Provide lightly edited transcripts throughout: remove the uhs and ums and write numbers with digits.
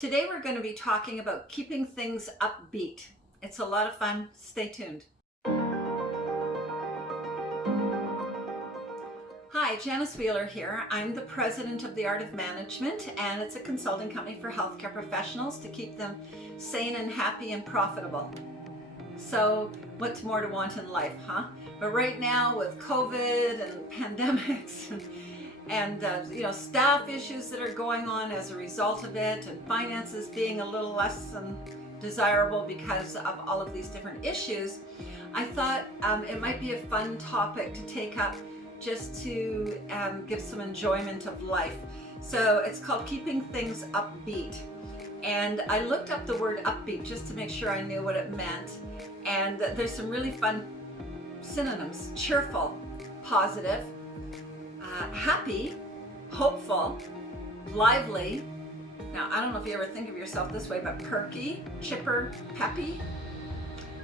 Today we're going to be talking about keeping things upbeat. It's a lot of fun. Stay tuned. Hi, Janice Wheeler here. I'm the president of The Art of Management, and it's a consulting company for healthcare professionals to keep them sane and happy and profitable. So what's more to want in life, huh? But right now with COVID and pandemics and staff issues that are going on as a result of it, and finances being a little less than desirable because of all of these different issues, I thought it might be a fun topic to take up just to give some enjoyment of life. So it's called keeping things upbeat. And I looked up the word upbeat just to make sure I knew what it meant. And there's some really fun synonyms: cheerful, positive, happy, hopeful, lively. Now, I don't know if you ever think of yourself this way, but perky, chipper, peppy.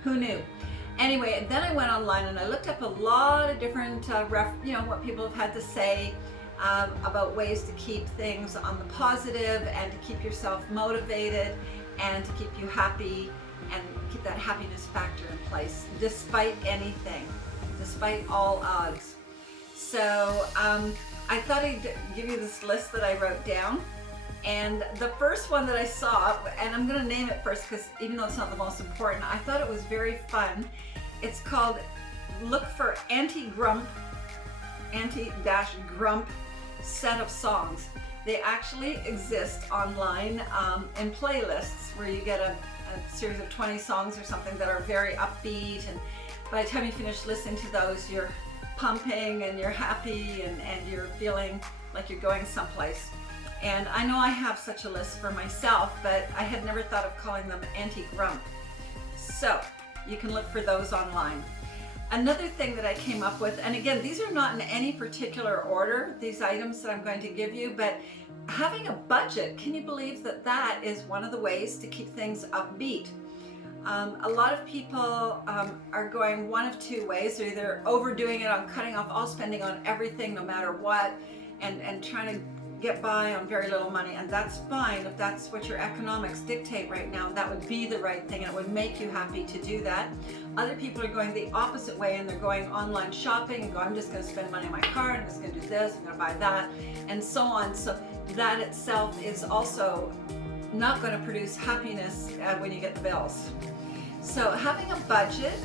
Who knew? Anyway, then I went online and I looked up a lot of different, what people have had to say about ways to keep things on the positive and to keep yourself motivated and to keep you happy and keep that happiness factor in place despite anything, despite all odds. So I thought I'd give you this list that I wrote down. And the first one that I saw, and I'm going to name it first because even though it's not the most important, I thought it was very fun. It's called, look for AntiGrump, anti-grump set of songs. They actually exist online in playlists where you get a series of 20 songs or something that are very upbeat, and by the time you finish listening to those, you're pumping and you're happy and you're feeling like you're going someplace. And I know I have such a list for myself, but I had never thought of calling them anti-grump. So you can look for those online. Another thing that I came up with, and again, these are not in any particular order, these items that I'm going to give you, but having a budget, can you believe that that is one of the ways to keep things upbeat? A lot of people are going one of two ways. They're either overdoing it on cutting off all spending on everything no matter what, and trying to get by on very little money, and that's fine if that's what your economics dictate right now. That would be the right thing and it would make you happy to do that. Other people are going the opposite way and they're going online shopping and go, I'm just going to spend money on my car, I'm just going to do this, I'm going to buy that, and so on. So that itself is also not going to produce happiness when you get the bills. So having a budget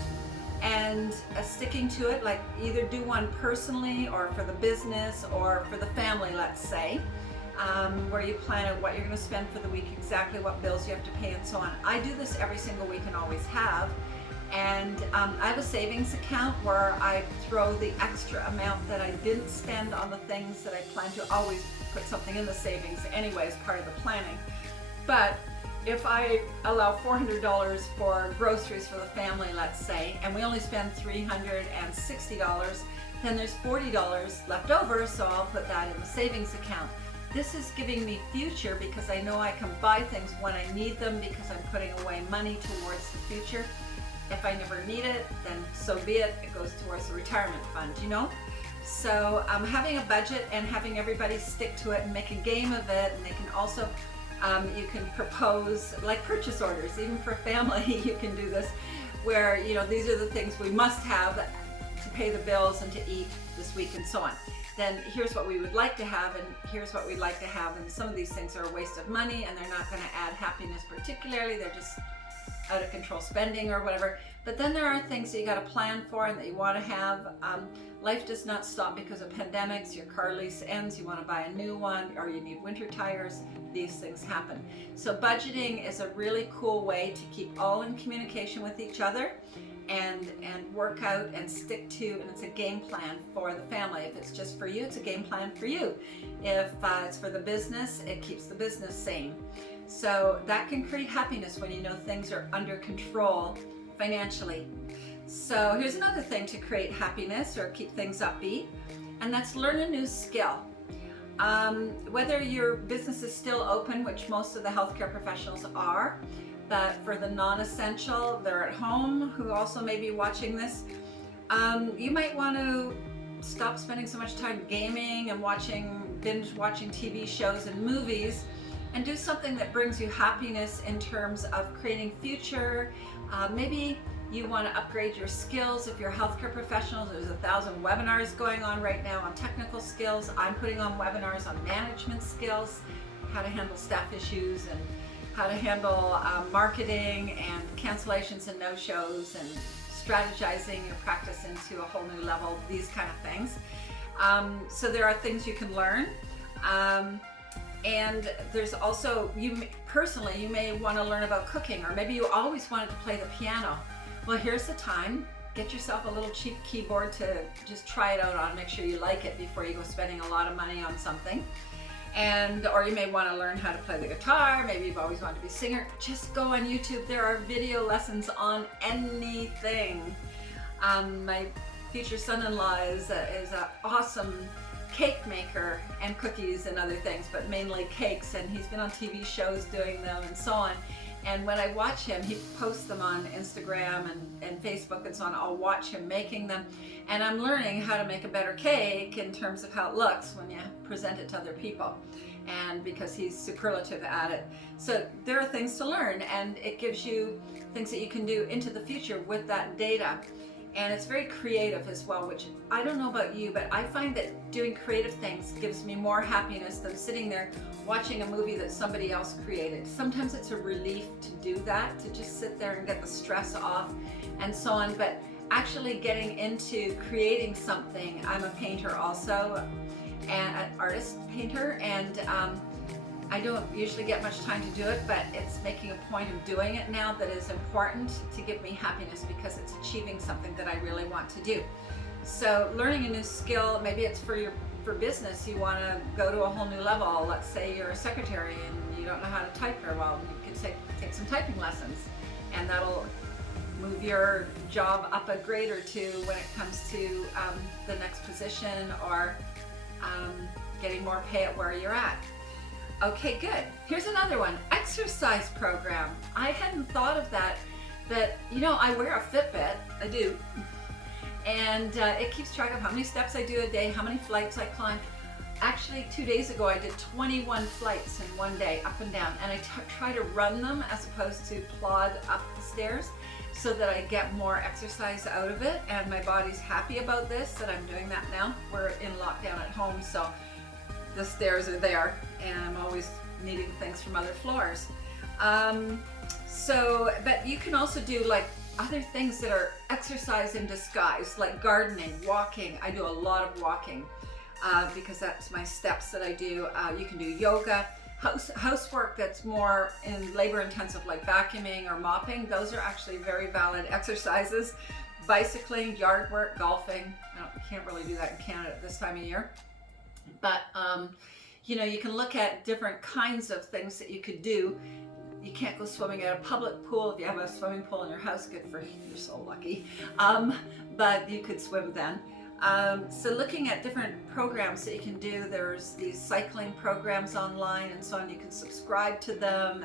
and sticking to it, like either do one personally or for the business or for the family, let's say, where you plan out what you're going to spend for the week, exactly what bills you have to pay and so on. I do this every single week and always have. And I have a savings account where I throw the extra amount that I didn't spend on the things that I plan to. Always put something in the savings anyway as part of the planning. But if I allow $400 for groceries for the family, let's say, and we only spend $360, then there's $40 left over, so I'll put that in the savings account. This is giving me future because I know I can buy things when I need them because I'm putting away money towards the future. If I never need it, then so be it. It goes towards the retirement fund, you know? So having a budget and having everybody stick to it and make a game of it, and they can also you can propose like purchase orders, even for family. You can do this where, these are the things we must have to pay the bills and to eat this week and so on. Then here's what we would like to have, and here's what we'd like to have, and some of these things are a waste of money and they're not going to add happiness particularly, they're just out of control spending or whatever. But then there are things that you got to plan for and that you want to have. Life does not stop because of pandemics. Your car lease ends, you want to buy a new one, or you need winter tires. These things happen. So budgeting is a really cool way to keep all in communication with each other and work out and stick to, and it's a game plan for the family. If it's just for you, it's a game plan for you. If it's for the business, it keeps the business sane. So that can create happiness when you know things are under control financially. So here's another thing to create happiness or keep things upbeat, and that's learn a new skill. Whether your business is still open, which most of the healthcare professionals are, but for the non-essential, they're at home, who also may be watching this, you might want to stop spending so much time gaming and binge watching TV shows and movies and do something that brings you happiness in terms of creating future. Maybe you want to upgrade your skills. If you're a healthcare professional, there's 1,000 webinars going on right now on technical skills. I'm putting on webinars on management skills, how to handle staff issues and how to handle marketing and cancellations and no-shows and strategizing your practice into a whole new level, these kind of things. So there are things you can learn. And there's also, personally, you may want to learn about cooking, or maybe you always wanted to play the piano. Well, here's the time. Get yourself a little cheap keyboard to just try it out on, make sure you like it before you go spending a lot of money on something. Or you may want to learn how to play the guitar. Maybe you've always wanted to be a singer. Just go on YouTube. There are video lessons on anything. My future son-in-law is an awesome cake maker and cookies and other things, but mainly cakes, and he's been on TV shows doing them and so on. And when I watch him, he posts them on Instagram and Facebook and so on. I'll watch him making them, and I'm learning how to make a better cake in terms of how it looks when you present it to other people, and because he's superlative at it. So there are things to learn, and it gives you things that you can do into the future with that data. And it's very creative as well, which I don't know about you, but I find that doing creative things gives me more happiness than sitting there watching a movie that somebody else created. Sometimes it's a relief to do that, to just sit there and get the stress off and so on. But actually getting into creating something, I'm a painter also, and an artist painter, and I don't usually get much time to do it, but it's making a point of doing it now that is important to give me happiness because it's achieving something that I really want to do. So learning a new skill, maybe it's for business, you want to go to a whole new level. Let's say you're a secretary and you don't know how to type very well. You can take some typing lessons, and that'll move your job up a grade or two when it comes to the next position, or getting more pay at where you're at. Okay, good. Here's another one, exercise program. I hadn't thought of that, but you know, I wear a Fitbit, I do, and it keeps track of how many steps I do a day, how many flights I climb. Actually, 2 days ago, I did 21 flights in one day, up and down, and I try to run them as opposed to plod up the stairs so that I get more exercise out of it, and my body's happy about this, that I'm doing that now. We're in lockdown at home, so the stairs are there, and I'm always needing things from other floors. But you can also do like other things that are exercise in disguise, like gardening, walking. I do a lot of walking because that's my steps that I do. You can do yoga, housework that's more in labor intensive, like vacuuming or mopping. Those are actually very valid exercises. Bicycling, yard work, golfing. You can't really do that in Canada at this time of year. But you know, you can look at different kinds of things that you could do. You can't go swimming at a public pool. If you have a swimming pool in your house, good for you, you're so lucky. But you could swim then. So looking at different programs that you can do, there's these cycling programs online and so on. You can subscribe to them,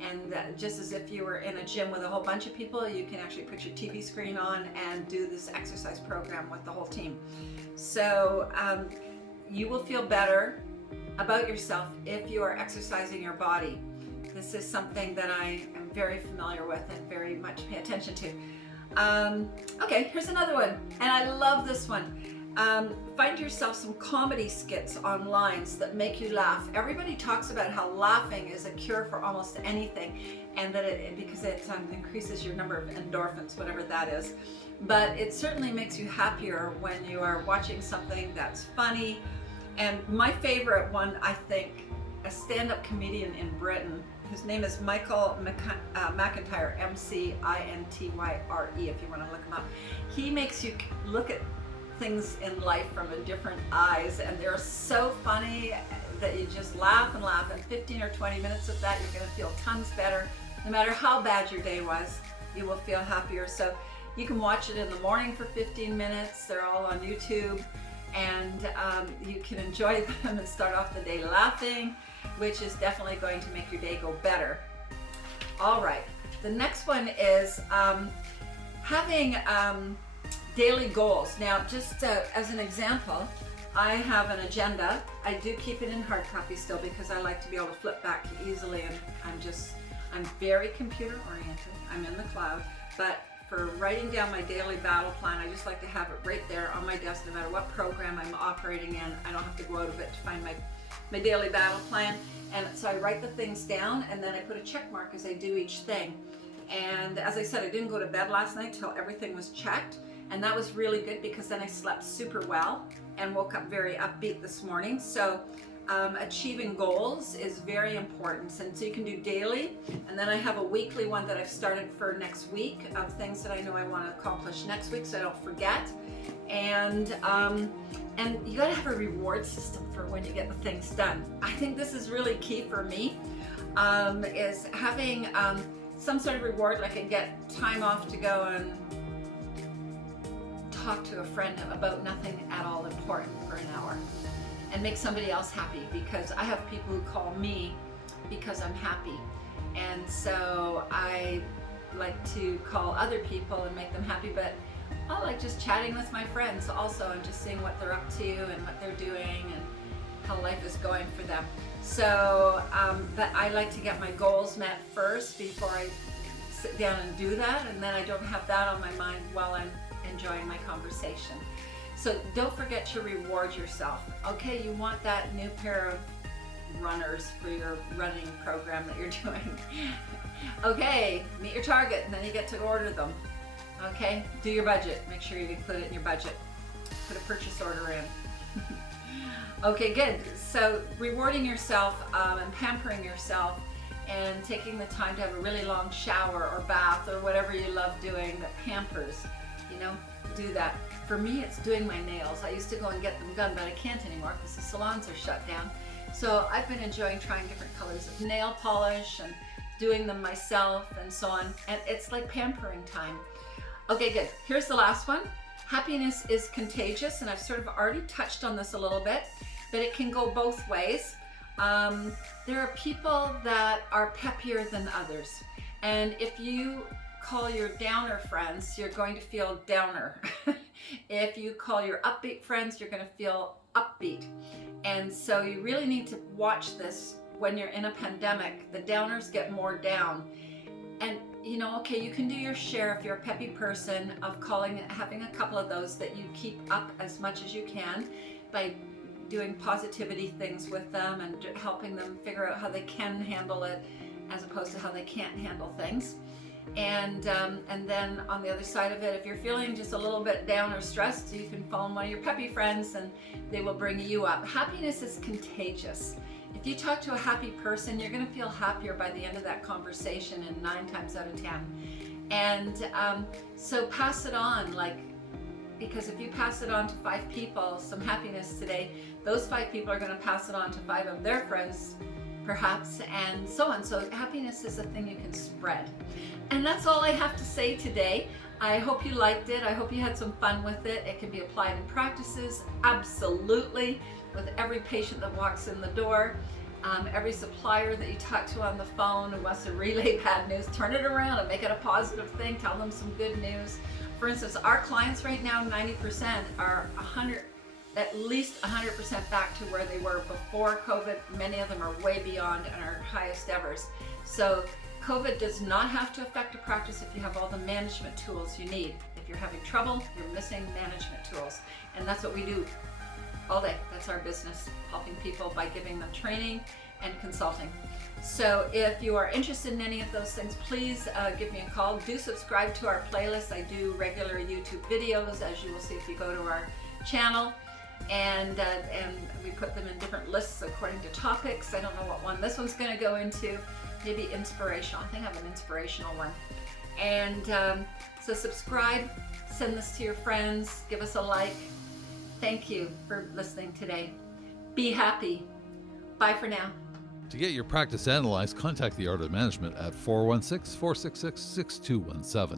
and just as if you were in a gym with a whole bunch of people, you can actually put your TV screen on and do this exercise program with the whole team. So you will feel better about yourself if you are exercising your body. This is something that I am very familiar with and very much pay attention to. Okay, here's another one, and I love this one. Find yourself some comedy skits online that make you laugh. Everybody talks about how laughing is a cure for almost anything, and that because it increases your number of endorphins, whatever that is. But it certainly makes you happier when you are watching something that's funny. And my favorite one, I think, a stand-up comedian in Britain, his name is Michael McIntyre, M-C-I-N-T-Y-R-E, if you want to look him up. He makes you look at things in life from a different eyes, and they're so funny that you just laugh and laugh. And 15 or 20 minutes of that, you're going to feel tons better. No matter how bad your day was, you will feel happier. So you can watch it in the morning for 15 minutes. They're all on YouTube. And you can enjoy them and start off the day laughing, which is definitely going to make your day go better. All right, the next one is having daily goals. Now, just as an example, I have an agenda. I do keep it in hard copy still because I like to be able to flip back easily, and I'm very computer oriented. I'm in the cloud, but for writing down my daily battle plan, I just like to have it right there on my desk no matter what program I'm operating in. I don't have to go out of it to find my daily battle plan. And so I write the things down, and then I put a check mark as I do each thing. And as I said, I didn't go to bed last night till everything was checked. And that was really good because then I slept super well and woke up very upbeat this morning. So achieving goals is very important. And so you can do daily. And then I have a weekly one that I've started for next week of things that I know I want to accomplish next week so I don't forget. And you gotta have a reward system for when you get the things done. I think this is really key for me, is having some sort of reward, like I get time off to go and talk to a friend about nothing at all important for an hour and make somebody else happy, because I have people who call me because I'm happy. And so I like to call other people and make them happy, but I like just chatting with my friends also and just seeing what they're up to and what they're doing and how life is going for them. So, but I like to get my goals met first before I sit down and do that, and then I don't have that on my mind while I'm enjoying my conversation. So don't forget to reward yourself. Okay, you want that new pair of runners for your running program that you're doing. Okay, meet your target, and then you get to order them. Okay, do your budget. Make sure you include it in your budget. Put a purchase order in. Okay, good. So rewarding yourself and pampering yourself and taking the time to have a really long shower or bath or whatever you love doing that pampers, you know, do that. For me, it's doing my nails. I used to go and get them done, but I can't anymore because the salons are shut down. So I've been enjoying trying different colors of nail polish and doing them myself and so on. And it's like pampering time. Okay, good. Here's the last one. Happiness is contagious, and I've sort of already touched on this a little bit, but it can go both ways. There are people that are peppier than others, and if you call your downer friends, you're going to feel downer. If you call your upbeat friends, you're going to feel upbeat. And so you really need to watch this when you're in a pandemic. The downers get more down. And you know, okay, you can do your share if you're a peppy person of having a couple of those that you keep up as much as you can by doing positivity things with them and helping them figure out how they can handle it as opposed to how they can't handle things. And then on the other side of it, if you're feeling just a little bit down or stressed, you can phone one of your peppy friends and they will bring you up. Happiness is contagious. If you talk to a happy person, you're going to feel happier by the end of that conversation, and 9 times out of 10. And so pass it on, because if you pass it on to 5 people, some happiness today, those 5 people are going to pass it on to 5 of their friends, perhaps, and so on. So happiness is a thing you can spread. And that's all I have to say today. I hope you liked it. I hope you had some fun with it. It can be applied in practices, absolutely, with every patient that walks in the door. Every supplier that you talk to on the phone who wants to relay bad news, turn it around and make it a positive thing. Tell them some good news. For instance, our clients right now, 90% are at least 100% back to where they were before COVID. Many of them are way beyond and are highest evers. So COVID does not have to affect a practice if you have all the management tools you need. If you're having trouble, you're missing management tools. And that's what we do all day. That's our business, helping people by giving them training and consulting. So if you are interested in any of those things, please give me a call. Do subscribe to our playlist. I do regular YouTube videos, as you will see if you go to our channel. And we put them in different lists according to topics. I don't know what one this one's going to go into. Maybe inspirational. I think I have an inspirational one. And so subscribe, send this to your friends, give us a like. Thank you for listening today. Be happy. Bye for now. To get your practice analyzed, contact the Art of Management at 416-466-6217.